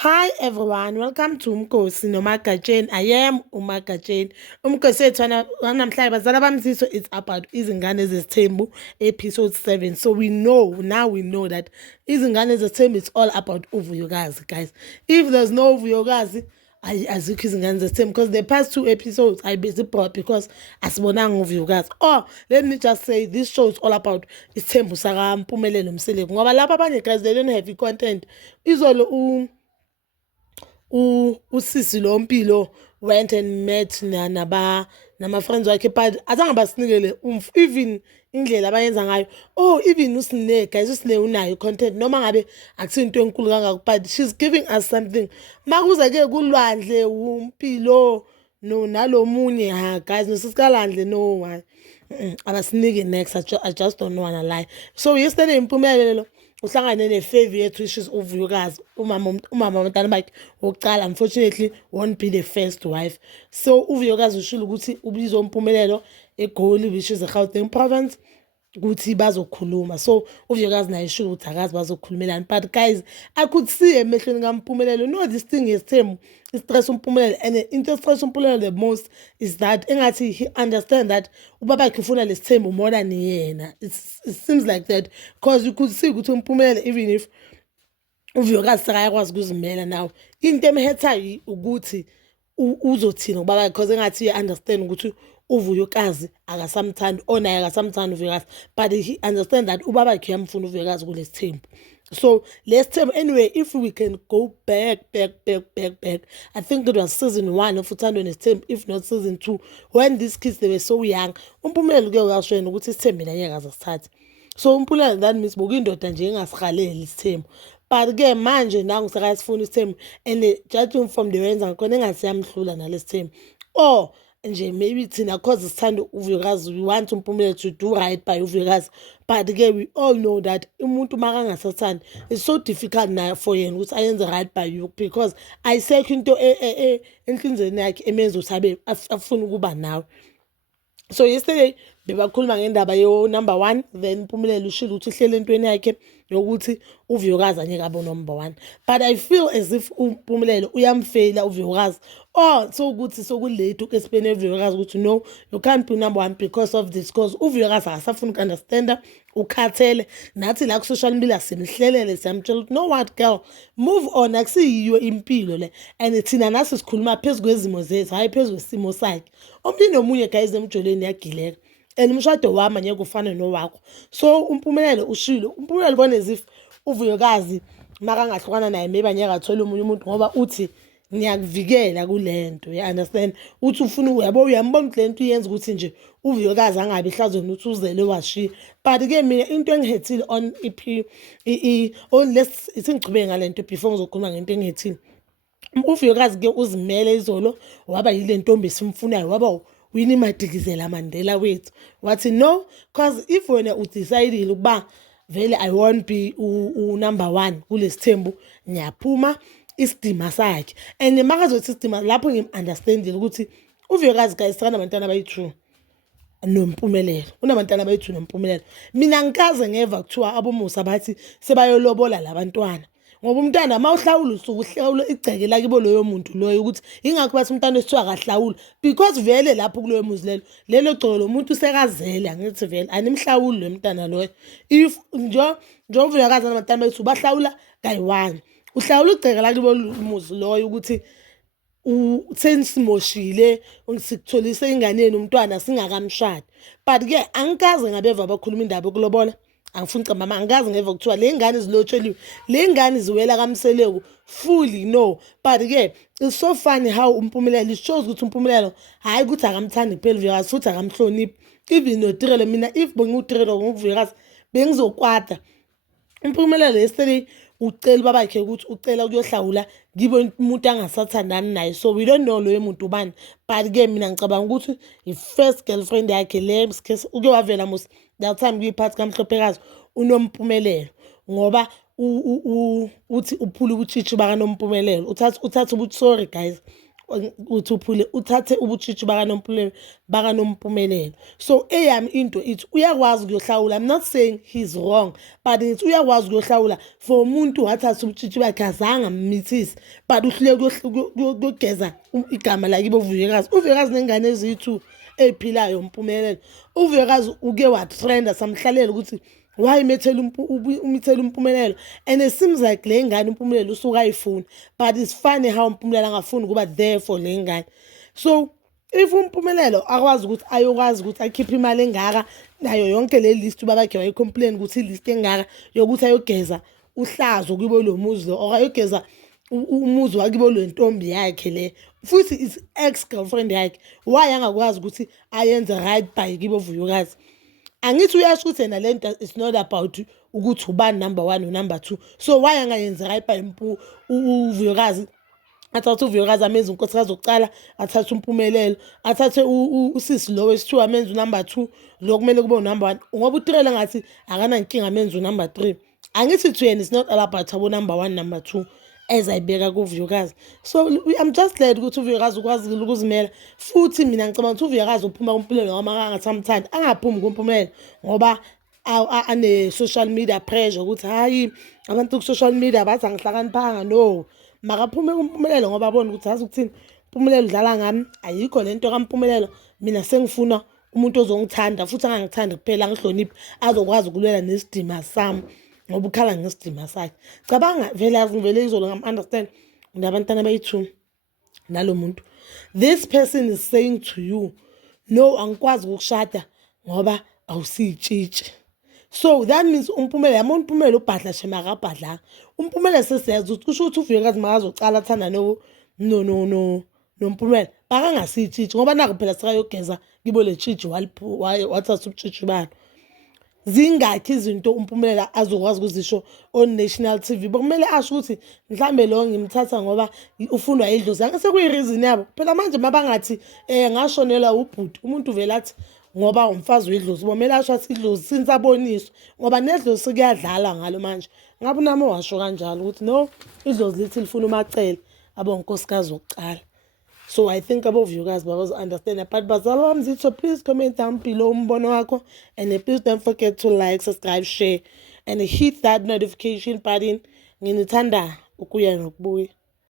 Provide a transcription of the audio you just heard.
Hi everyone, welcome to Umkosi noMagajeni. I am uMagajeni. Umkosi wethu wanamhlanje bazala bamziso it's about izingane ezesithembu episode 7. So we know that izingane ezesithembu it's all about uVuyokazi, guys. If there's no uVuyokazi, azikho izingane zesithembu because the past two episodes I busy brought because asibonanga uVuyokazi. Or let me just say this show is all about isithembu saka Mpumelelo Mseleku. Ngoba lapha abanye guys they don't have content. Izolo usisi lo mpilo went and met nama-friends wakhe but azange basinikele even indlela abayenza ngayo. Oh, even usine guys, usine unayo content noma ngabe akusiyo into enkulu kangako but she's giving us something. Makuze-ke kulwandle umpilo no nalomunye guys nosisikalandle no one. Abasinike next. I just don't wanna lie. So yesterday Impumelelo uhlangane ne-favor yethu which is uVuyokazi, umama womntana bakhe wokucala unfortunately won't be the first wife. So uVuyokazi ushilo ukuthi ubizwa uMpumelelo eGoli which is eGauteng province ukuthi bazokhuluma. So uVuyokazi naye sure ukuthi akazi bazokhulumelana but guys I could see emehlweni kaMpumelelo no this thing is him stress uMpumelelo and into stress uMpumelelo the most is that engathi he understand that ubaba wakhe ufuna lesithembu more than yena. It seems like that because you could see ukuthi uMpumelelo even if uVuyokazi sekayakwazi ukuzimela now into emhethayo ukuthi uzothina ubaba wakhe because engathi you understand ukuthi uVuyokazi akasamthandi onaye akasamthandi uVuyokazi but he understand that ubaba wakhe uyamfuna uVuyokazi kulesithembu. So let's tell anyway, if we can go back. I think it was season 1 of Uthando Nesithembu, if not season 2, when these kids they were so young. Umpumelelo ke uyashwena ukuthi isithembu mina ngeke azasithatha. So Umpumelelo that means bokindoda nje engasihaleli isithembu. But ke manje nangu sekayasifuna isithembu and judging from the wenza ngakhona engasiyamhlula nalesithembu. Or nje maybe thina cause sithanda uVuyokazi we want uMpumelelo to do right by uVuyokazi but ke we all know that umuntu makangasathandi it's so difficult na for yena ukuthi ayenze right by you because ayisekho into enhlizweni yakhe emenza ukuthi abe afuna ukuba nawe. So yesterday bebakhuluma ngendaba yo number 1 then Mpumelelo ushilo ukuthi ihlele entweni yakhe yokuthi uVuyokazi anyeke abo number 1 but I feel as if uMpumelelo uyamfaila uVuyokazi so ukuthi sokulate ukesipene uVuyokazi ukuthi no you can't be number 1 because of this because uVuyokazi akasafuna ukunderstanda ukhathele nathi la ku social media simhlelele siyamtshela ukuthi no what girl move on akusiyiyo impilo le and thina nasi sikhuluma phezulu kwezimo zethu hayi phezulu kwesimo sakhe. Omunye nomunye guys emjoleni yagileka and umshado wami angeke ufane nowakho. So uMpumelelo ushilo uMpumelelo bona as if uVuyokazi makangahlukana naye maybe angeke athole umunye umuntu ngoba uthi ngiyakuvikela kulento you understand uthi ufuna uyabo uyambona ukuthi lento iyenza ukuthi nje uVuyokazi angabe ehlazweni ukuthi uzele washiya but ke mina into engihethile on on let's isingichubeke ngalento before ngizokhuluma ngento engihethile. uVuyokazi ke uzimele izolo waba yile ntombi esimfunayo waba Winnie Madikizela Mandela wethu wathi no because if wena udecide ukuba vele I won't be number 1 kulesithembu ngiyaphuma isidima sakhe and makazothi isidima lapho ngim-understandile ukuthi uVuyokazi guys abantwana abayi-2 noMpumelelo unabantwana abayi-2 noMpumelelo. Mina ngikaze ngeva kuthiwa abomusa bathi sebayolobola labantwana ngoba umntwana mawuhlawula usuku uhlawula igceke lakibo loyo muntu loyo ukuthi ingakho bathi umntwana esithiwa akahlawula because vele lapho kuloyo muzi lelo gcolo lo muntu usekazele angithi vele animhlawuli lo mntana loyo if njo uVuyokazi nabantwana bethu bahlawula kayi-1 uhlawula igceke lakibo muzi loyo ukuthi sensimoshile sikutholise inganeni umntwana singakamshadi but ke angikaze ngabeva abakhuluma indaba yokulobola. Angifuni ucamba mama angikaze ngeva kuthiwa le ngane zilotsheliwe le ngane ziwela kaMseleku fully no but ke it's so funny how uMpumelelo it shows ukuthi uMpumelelo hayi ukuthi akamthandi kuphela uVuyokazi futhi akamhloniphi even noTirelo mina if benguTirelo ngoVuyokazi bengizokwata. uMpumelelo yesterday ucela babakhe ukuthi ucela ukuyohlawula kibo umuntu angasathandani naye so we don't know loyo muntu ubani but ke mina ngicabanga ukuthi i-first girlfriend yakhe le uke wavela mos that time kuyiphathi kaMhlophekazi unoMpumelelo ngoba uthi uphula ubutshitshi bakaNoMpumelelo uthatha ubuthi sorry guys uthi uphule uthathe ubutshitshi bakaNompumelelo. So eyami into ithi uyakwazi ukuyohlawula. I'm not saying he's wrong, but it's uyakwazi ukuyohlawula for umuntu wathatha ubutshitshi bakhe azange ammithise, but uhlule kuyogeza igama lakibo Vuyekazi. uVuyekazi nengane ezithu ephilayo Mpumelelo. uVuyekazi uke watrenda samhlalela ukuthi why umithela Mpumelelo, and it seems like le ngane Mpumelelo usuka ayifuna, but it's funny how Mpumelelo angafuni ukuba there for le ngane. So if Mpumelelo akwazi ukuthi ayokwazi ukuthi akhiphe imali engaka nayo yonke le list babakhe wayicomplain ukuthi ilist engaka yokuthi ayogeza uhlazo kubo lo muzi lo, or ayogeza umuzi wakibo lo ntombi yakhe le, futhi is ex girlfriend yakhe, why angakwazi ukuthi ayenze right by kibo Vuyekazi. Angithi uyasho ukuthi yena lento is not about ukuthi ubani number 1 or number 2. So why angayenzi right by uVuyekazi, athathe uVuyekazi amenze unkosikazi zokucala, athathe uMpumelelo, athathe usisi lo wesi2 amenze number 2, lo kumele kube number 1, ngoba uTrela ngathi akana inkinga amenze number 3. Angithi to yena is not all about abo number 1 number 2 ezayibeka kuVuyekazi. So I'm just glad ukuthi uVuyekazi ukwazi ukuzimela, futhi mina ngicabanga ukuthi uVuyekazi uphuma kuMpumelelo noma angathamthandi angaphumi kuMpumelelo ngoba ane social media pressure ukuthi hayi abantu ku social media bathi angihlakaniphanga. No, makaphume kuMpumelelo ngoba abona ukuthi hazi ukuthini uMpumelelo udlala ngami, ayikho lento kaMpumelelo. Mina sengifuna umuntu ozongithanda futhi angangithanda kuphela ngihloniphe, azokwazi ukulwela nesidima sami ngoba ukhala ngesidima sakhe. Cabanga vele ngivele izolo ngam-understand nabantwana bayithu nalo muntu. This person is saying to you, no, angikwazi ukushada ngoba awusitshitshi. So that means Mpumelelo, yama Mpumelelo ubhadla shema akabhadla. Mpumelelo sesiyazi ukuthi kusho ukuthi uVuyekazi makazocala athanda no Mpumelelo bakangasitshitshi ngoba naku phela sikayogeza kibo le tshitshi wathatha ubutshitshi balo. Zingakhi izinto uMpumelelo azokwazi ukuzisho on national TV, bekumele asho ukuthi mhlambe lo ngimthatha ngoba ufunwa idlozi. Angise reason yabo phela manje mabangathi ngashonela ubhuti, umuntu vele athi ngoba umfazi wedlozi bomele asho athi idlozi since aboniswa ngoba nedlozi sekuyadlala ngalo manje. Ngabe nami washo kanjalo ukuthi no, idlozi lithi lifuna umacele abonkosikazi zokucala. So I think abo Vuyekazi babos understand that part. Bazalwane bami zitho, please comment down below umbono wakho, and please don't forget to like, subscribe, share and hit that notification button. Nginithanda ukuya nokubuya.